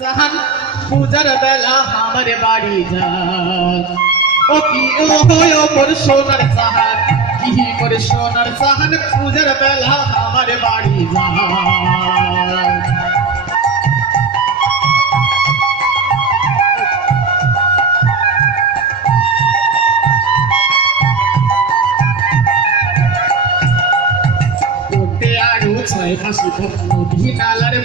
সাহান পূজার বেলা আমার বাড়ি যান ও কি ও মোর সোনার সাহান কি করে সোনার সাহান পূজার বেলা আমার বাড়ি যান ছয় ফাঁসি নদী নালার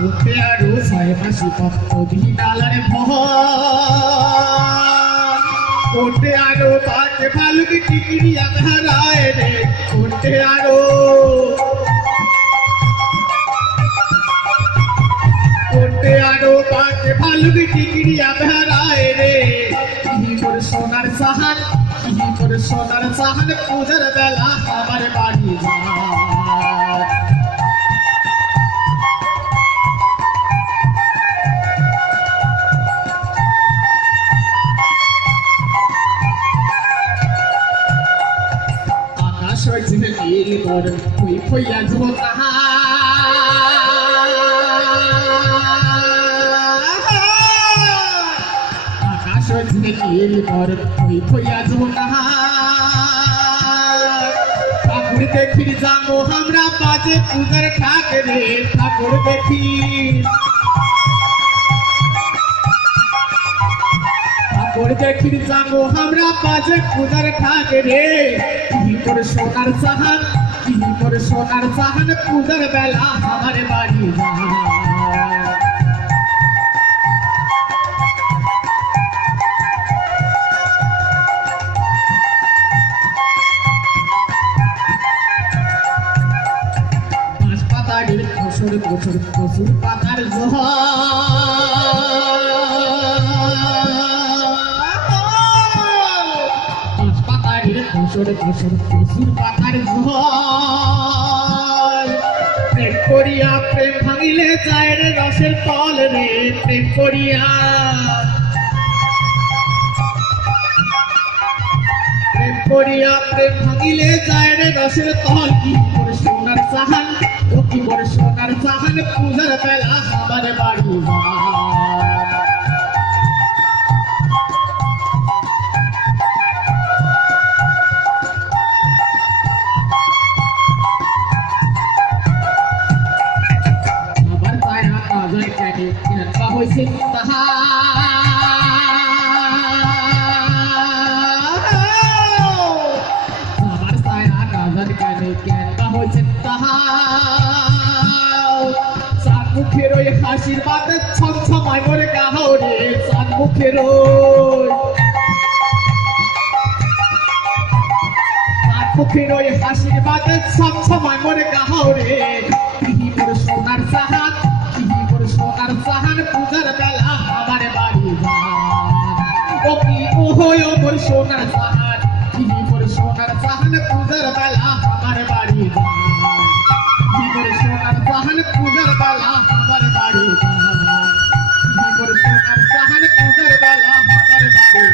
উঠে আরো ছয় ফাঁসি নদী নালার উঠে আরো পাকে ভালুক টিকিরি আধারায় রে উঠে আরো পাকে ভালুক টিকিরি আধারায় রে কি করে সোনার সাহান সোনার সাহান পূজার বেলা আমার বাড়ি আকাশ হয়েছে নীল বর ফুই ফুইয়া জীবন আকাশ হয়েছে নীল বর ফুই ফুইয়া জীবন ঠাকুর দেখি যাবো আমরা বাজে পূজার ঠাকুরে ঠাকুর দেখি যাবো আমরা বাজে পূজার ঠাকুরে কি করে সোনার সাহান পূজার বেলা আমার বাড়ি বছর বছর প্রচুর পাতার বছর বছর প্রচুর পাতার প্রেম করিয়া প্রেম ভাঙিলে যায় রে রসের তল রে প্রেম করিয়া প্রেম ভাঙিলে যায় রে রসের তল কি করে সোনার সাহান কি করে সোনার সাহান পূজার বেলা আমার বাড়ি আবার ছায়া কাজল কেটে কেনবা হয়েছে তাহা আবার ছায়া কাজল কেটে কেনবা হয়েছে তাহা মুখের ওই হাসির বাতে ছমছমায় মোর গাহরে চাঁদ মুখের ওই হাসির বাতে ছমছমায় মোর গাহরে কি করে সোনার সাহান পূজার বেলা আমার বাড়ি ও কি ও মোর সোনার সাহান কি করে সোনার সাহান পূজার বেলা আমার বাড়ি সোনার সাহান পূজার বেলা আমার বাড়ি সোনার সাহান পূজার বেলা আমার বাড়ি